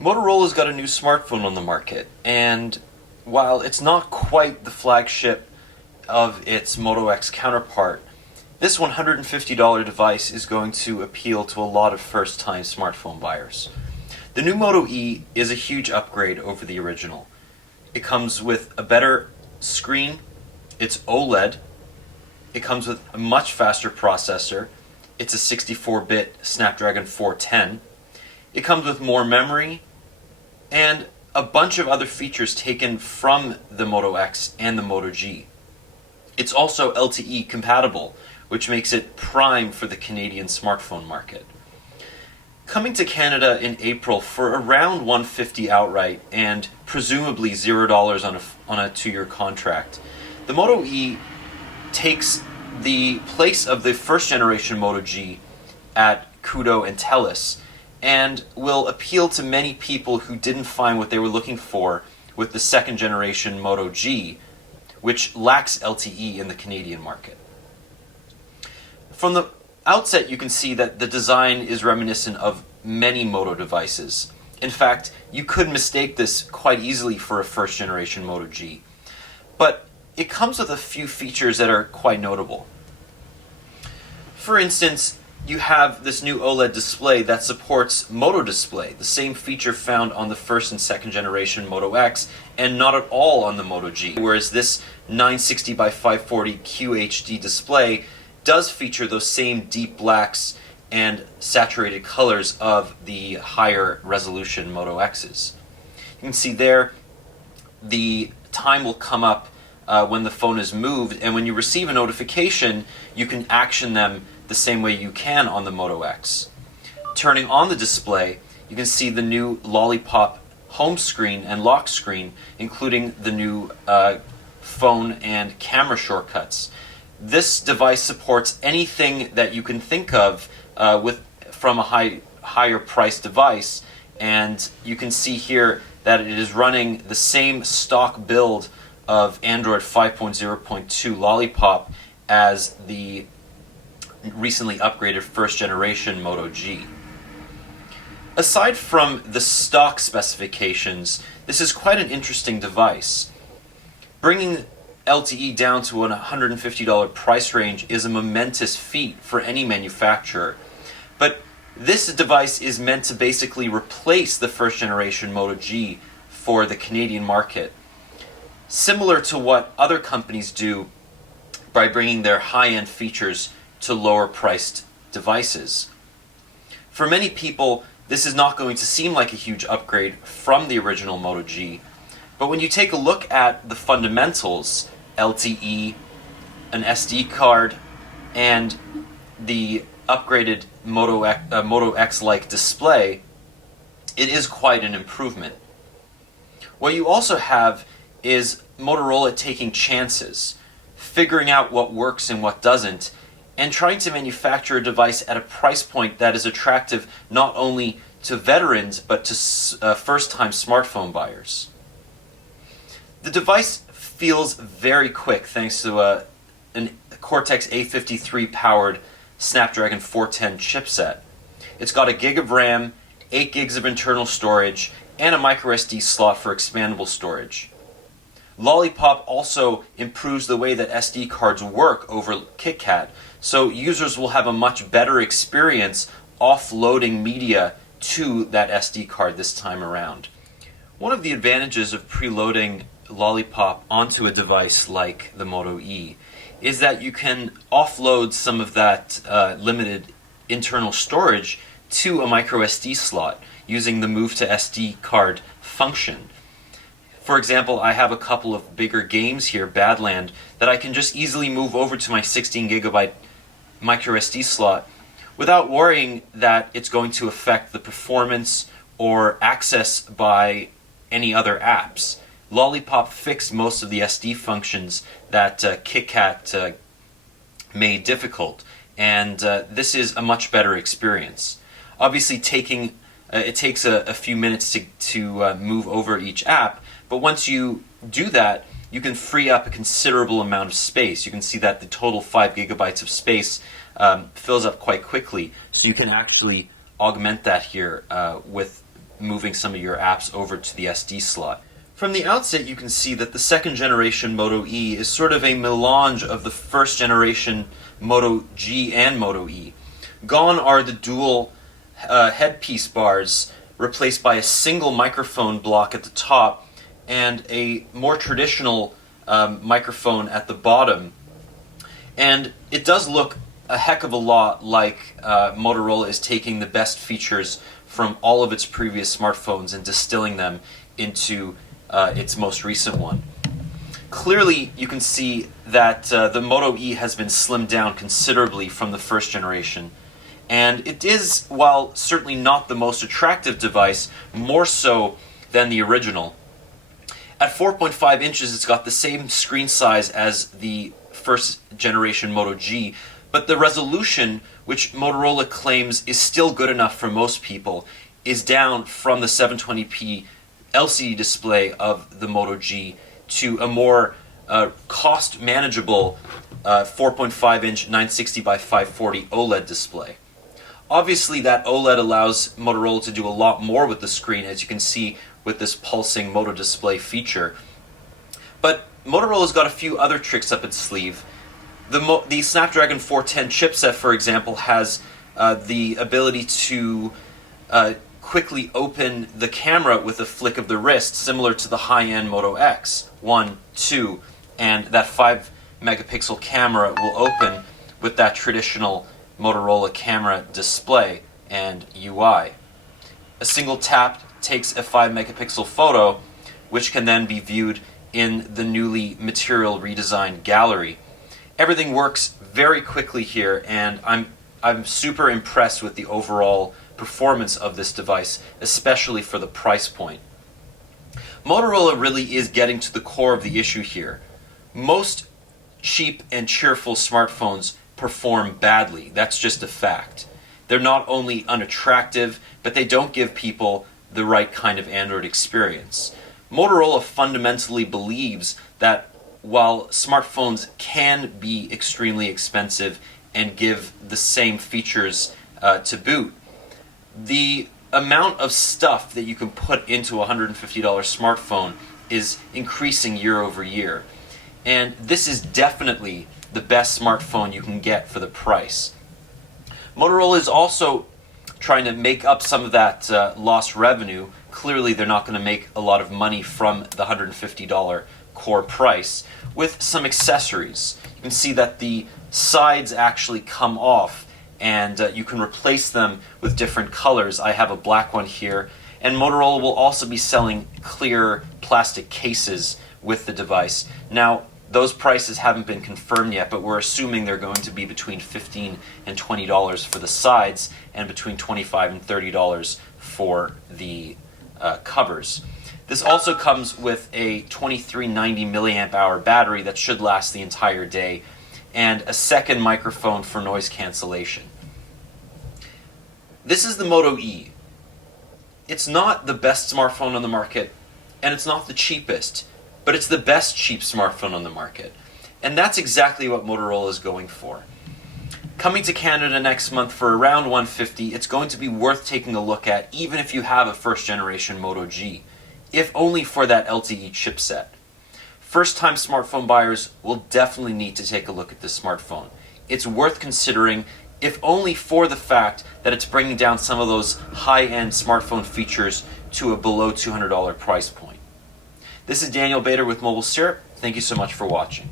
Motorola's got a new smartphone on the market, and while it's not quite the flagship of its Moto X counterpart, this $150 device is going to appeal to a lot of first-time smartphone buyers. The new Moto E is a huge upgrade over the original. It comes with a better screen, it's OLED, it comes with a much faster processor, it's a 64-bit Snapdragon 410, it comes with more memory, and a bunch of other features taken from the Moto X and the Moto G. It's also LTE compatible, which makes it prime for the Canadian smartphone market. Coming to Canada in April for around $150 outright and presumably $0 on a 2-year contract, the Moto E takes the place of the first generation Moto G at Koodo and Telus, and will appeal to many people who didn't find what they were looking for with the second generation Moto G, which lacks LTE in the Canadian market. From the outset, you can see that the design is reminiscent of many Moto devices. In fact, you could mistake this quite easily for a first generation Moto G. But it comes with a few features that are quite notable. For instance, you have this new OLED display that supports Moto Display, the same feature found on the first and second generation Moto X, and not at all on the Moto G, whereas this 960 by 540 QHD display does feature those same deep blacks and saturated colors of the higher resolution Moto X's. You can see there the time will come up when the phone is moved, and when you receive a notification, you can action them the same way you can on the Moto X. Turning on the display, you can see the new Lollipop home screen and lock screen, including the new phone and camera shortcuts. This device supports anything that you can think of from a higher priced device, and you can see here that it is running the same stock build of Android 5.0.2 Lollipop as the recently upgraded first generation Moto G. Aside from the stock specifications, this is quite an interesting device. Bringing LTE down to a $150 price range is a momentous feat for any manufacturer, but this device is meant to basically replace the first generation Moto G for the Canadian market, similar to what other companies do by bringing their high-end features to lower-priced devices. For many people, this is not going to seem like a huge upgrade from the original Moto G, but when you take a look at the fundamentals, LTE, an SD card, and the upgraded Moto X-like display, it is quite an improvement. What you also have is Motorola taking chances, figuring out what works and what doesn't, and trying to manufacture a device at a price point that is attractive not only to veterans but to first-time smartphone buyers. The device feels very quick thanks to a Cortex A53 powered Snapdragon 410 chipset. It's got a gig of RAM, 8 gigs of internal storage, and a microSD slot for expandable storage. Lollipop also improves the way that SD cards work over KitKat, so users will have a much better experience offloading media to that SD card this time around. One of the advantages of preloading Lollipop onto a device like the Moto E is that you can offload some of that limited internal storage to a microSD slot using the Move to SD card function. For example, I have a couple of bigger games here, Badland, that I can just easily move over to my 16 gigabyte microSD slot without worrying that it's going to affect the performance or access by any other apps. Lollipop fixed most of the SD functions that KitKat made difficult, and this is a much better experience. Obviously, it takes a few minutes to move over each app, but once you do that, you can free up a considerable amount of space. You can see that the total 5 gigabytes of space fills up quite quickly, so you can actually augment that here with moving some of your apps over to the SD slot. From the outset, you can see that the second generation Moto E is sort of a melange of the first generation Moto G and Moto E. Gone are the dual headpiece bars, replaced by a single microphone block at the top and a more traditional microphone at the bottom. And it does look a heck of a lot like Motorola is taking the best features from all of its previous smartphones and distilling them into its most recent one. Clearly, you can see that the Moto E has been slimmed down considerably from the first generation. And it is, while certainly not the most attractive device, more so than the original. At 4.5 inches, it's got the same screen size as the first generation Moto G, but the resolution, which Motorola claims is still good enough for most people, is down from the 720p LCD display of the Moto G to a more cost manageable 4.5 inch 960 by 540 OLED display. Obviously, that OLED allows Motorola to do a lot more with the screen, as you can see with this pulsing Moto Display feature. But Motorola's got a few other tricks up its sleeve. The Snapdragon 410 chipset, for example, has the ability to quickly open the camera with a flick of the wrist, similar to the high-end Moto X 1, 2, and that 5 megapixel camera will open with that traditional Motorola camera display and UI. A single tap takes a 5 megapixel photo, which can then be viewed in the newly material redesigned gallery. Everything works very quickly here, and I'm super impressed with the overall performance of this device, especially for the price point. Motorola really is getting to the core of the issue here. Most cheap and cheerful smartphones perform badly. That's just a fact. They're not only unattractive, but they don't give people the right kind of Android experience. Motorola fundamentally believes that while smartphones can be extremely expensive and give the same features to boot, the amount of stuff that you can put into a $150 smartphone is increasing year over year. And this is definitely the best smartphone you can get for the price. Motorola is also trying to make up some of that lost revenue. Clearly, they're not going to make a lot of money from the $150 core price with some accessories. You can see that the sides actually come off, and you can replace them with different colors. I have a black one here, and Motorola will also be selling clear plastic cases with the device. Now, those prices haven't been confirmed yet, but we're assuming they're going to be between $15 and $20 for the sides and between $25 and $30 for the covers. This also comes with a 2390 milliamp hour battery that should last the entire day, and a second microphone for noise cancellation. This is the Moto E. It's not the best smartphone on the market, and it's not the cheapest, but it's the best cheap smartphone on the market. And that's exactly what Motorola is going for. Coming to Canada next month for around $150, it's going to be worth taking a look at, even if you have a first generation Moto G, if only for that LTE chipset. First-time smartphone buyers will definitely need to take a look at this smartphone. It's worth considering, if only for the fact that it's bringing down some of those high-end smartphone features to a below $200 price point. This is Daniel Bader with Mobile Syrup. Thank you so much for watching.